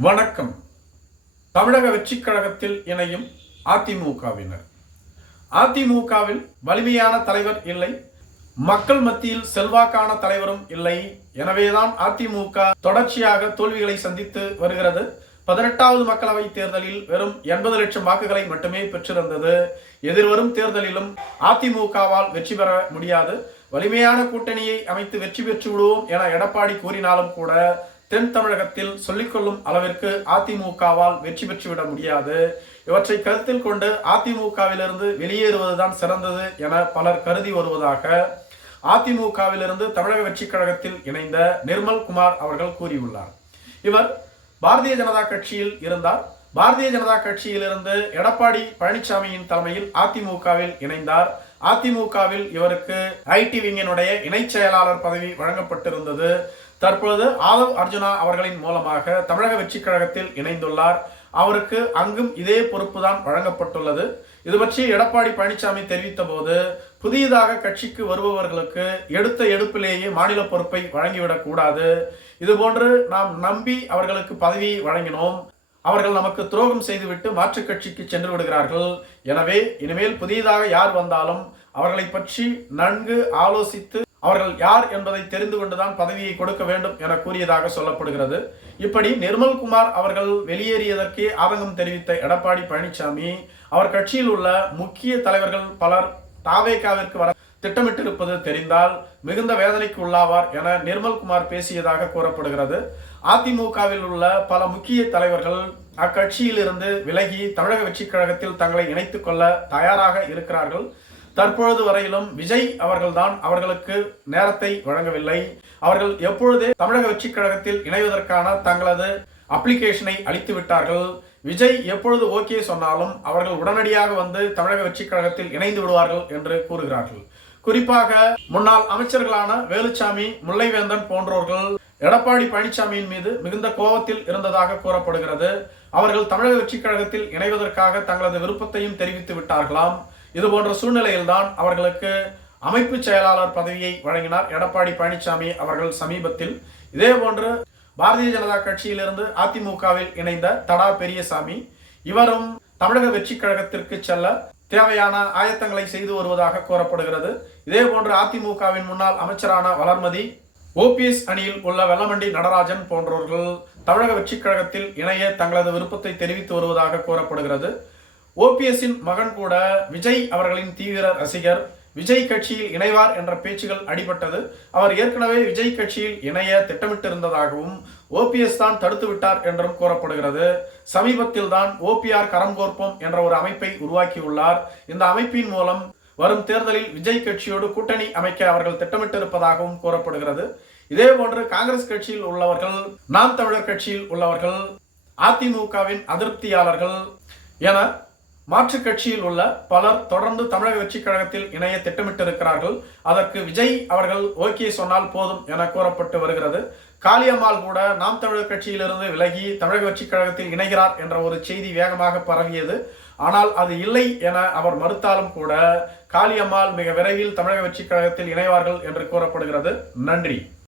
வணக்கம். தமிழக வெற்றிக் கழகத்தில் இணையும் அதிமுகவினர். அதிமுகவில் வலிமையான தலைவர் இல்லை. மக்கள் மத்தியில் செல்வாக்கான தலைவரும் இல்லை. எனவேதான் அதிமுக தொடர்ச்சியாக தோல்விகளை சந்தித்து வருகிறது. பதினெட்டாவது மக்களவை தேர்தலில் வெறும் எண்பது லட்சம் வாக்குகளை மட்டுமே பெற்றிருந்தது. எதிர்வரும் தேர்தலிலும் அதிமுகவால் வெற்றி பெற முடியாது. வலிமையான கூட்டணியை அமைத்து வெற்றி பெற்று விடுவோம் என எடப்பாடி கூறினாலும் கூட தென் தமிழகத்தில் சொல்லிக்கொள்ளும் அளவிற்கு அதிமுகவால் வெற்றி பெற்றுவிட முடியாது. இவற்றை கருத்தில் கொண்டு அதிமுகவிலிருந்து வெளியேறுவதுதான் சிறந்தது என பலர் கருதி வருவதாக அதிமுகவிலிருந்து தமிழக வெற்றி கழகத்தில் இணைந்த நிர்மல் குமார் அவர்கள் கூறியுள்ளார். இவர் பாரதிய ஜனதா கட்சியில் இருந்தார். பாரதிய ஜனதா கட்சியிலிருந்து எடப்பாடி பழனிசாமியின் தலைமையில் அதிமுகவில் இணைந்தார். அதிமுகவில் இவருக்கு ஐடி விங்கினுடைய இணைச் செயலாளர் பதவி வழங்கப்பட்டிருந்தது. தற்பொழுது ஆதவ் அர்ஜுனா அவர்களின் மூலமாக தமிழக வெற்றிக் கழகத்தில் இணைந்துள்ளார். அவருக்கு அங்கும் இதே பொறுப்பு தான் வழங்கப்பட்டுள்ளது. இது பற்றி எடப்பாடி பழனிசாமி தெரிவித்த போது புதியதாக கட்சிக்கு வருபவர்களுக்கு எடுத்த எடுப்பிலேயே மாநில பொறுப்பை வழங்கிவிடக் கூடாது. இதுபோன்று நாம் நம்பி அவர்களுக்கு பதவியை வழங்கினோம். அவர்கள் நமக்கு துரோகம் செய்துவிட்டு மாற்றுக் கட்சிக்கு சென்று விடுகிறார்கள். எனவே இனிமேல் புதியதாக யார் வந்தாலும் அவர்களை பற்றி நன்கு ஆலோசித்து அவர்கள் யார் என்பதை தெரிந்து கொண்டுதான் பதவியை கொடுக்க வேண்டும் என கூறியதாக சொல்லப்படுகிறது. இப்படி நிர்மல்குமார் அவர்கள் வெளியேறியதற்கே ஆதங்கம் தெரிவித்த எடப்பாடி பழனிசாமி அவர் கட்சியில் உள்ள முக்கிய தலைவர்கள் பலர் தாவேகாவிற்கு வர திட்டமிட்டிருப்பது தெரிந்தால் மிகுந்த வேதனைக்கு உள்ளாவார் என நிர்மல்குமார் பேசியதாக கூறப்படுகிறது. அதிமுகவில் உள்ள பல முக்கிய தலைவர்கள் அக்கட்சியிலிருந்து விலகி தமிழக வெற்றி கழகத்தில் தங்களை இணைத்துக் கொள்ள தயாராக இருக்கிறார்கள். தற்பொழுது வரையிலும் விஜய் அவர்கள்தான் அவர்களுக்கு நேரத்தை வழங்கவில்லை. அவர்கள் எப்பொழுது தமிழக வெற்றிக் கழகத்தில் இணைவதற்கான தங்களது அப்ளிகேஷனை அளித்து விட்டார்கள். விஜய் எப்பொழுது ஓகே சொன்னாலும் அவர்கள் உடனடியாக வந்து தமிழக வெற்றிக் கழகத்தில் இணைந்து விடுவார்கள் என்று கூறுகிறார்கள். குறிப்பாக முன்னாள் அமைச்சர்களான வேலுச்சாமி முல்லைவேந்தன் போன்றோர்கள் எடப்பாடி பழனிசாமியின் மீது மிகுந்த கோபத்தில் இருந்ததாக கூறப்படுகிறது. அவர்கள் தமிழக வெற்றிக் கழகத்தில் இணைவதற்காக தங்களது விருப்பத்தையும் தெரிவித்து விட்டார்களாம். இது போன்ற சூழ்நிலையில்தான் அவர்களுக்கு அமைப்பு செயலாளர் பதவியை வழங்கினார். எடப்பாடி பழனிசாமி அவர்கள் சமீபத்தில். இதே போன்று பாரதிய ஜனதா கட்சியிலிருந்து அதிமுகவில் இணைந்த தடா பெரியசாமி இவரும் தமிழக வெற்றி கழகத்திற்கு செல்ல தேவையான ஆயத்தங்களை செய்து வருவதாக கூறப்படுகிறது. இதே போன்று அதிமுகவின் முன்னாள் அமைச்சரான வளர்மதி ஓபிஎஸ் அணியில் உள்ள வெள்ளமண்டி நடராஜன் போன்றவர்கள் தமிழக வெற்றி கழகத்தில் இணைய தங்களது விருப்பத்தை தெரிவித்து வருவதாக கூறப்படுகிறது. ஓபிஎஸ்ஸின் மகன் கூட விஜய் அவர்களின் தீவிர ரசிகர். விஜய் கட்சியில் இணைவார் என்ற பேச்சுகள் அடிபட்டது. அவர் ஏற்கனவே விஜய் கட்சியில் இணைய திட்டமிட்டிருந்ததாகவும் ஓபிஎஸ் தான் தடுத்து விட்டார் என்றும் கூறப்படுகிறது. சமீபத்தில் தான் ஓபிஆர் கரம் கோர்ப்போம் என்ற ஒரு அமைப்பை உருவாக்கியுள்ளார். இந்த அமைப்பின் மூலம் வரும் தேர்தலில் விஜய் கட்சியோடு கூட்டணி அமைக்க அவர்கள் திட்டமிட்டிருப்பதாகவும் கூறப்படுகிறது. இதே போன்று காங்கிரஸ் கட்சியில் உள்ளவர்கள் நாம் தமிழர் கட்சியில் உள்ளவர்கள் அதிமுகவின் அதிருப்தியாளர்கள் என மாற்றுக் கட்சியில் உள்ள பலர் தொடர்ந்து தமிழக வெற்றிக் கழகத்தில் இணைய திட்டமிட்டிருக்கிறார்கள். அதற்கு விஜய் அவர்கள் ஓகே சொன்னால் போதும் என கூறப்பட்டு வருகிறது. காளியம்மாள் கூட நாம் தமிழர் கட்சியிலிருந்து விலகி தமிழக வெற்றிக் கழகத்தில் இணைகிறார் என்ற ஒரு செய்தி வேகமாக பரவியது. ஆனால் அது இல்லை என அவர் மறுத்தாலும் கூட காளியம்மாள் மிக விரைவில் தமிழக வெற்றிக் கழகத்தில் இணைவார்கள் என்று கூறப்படுகிறது. நன்றி.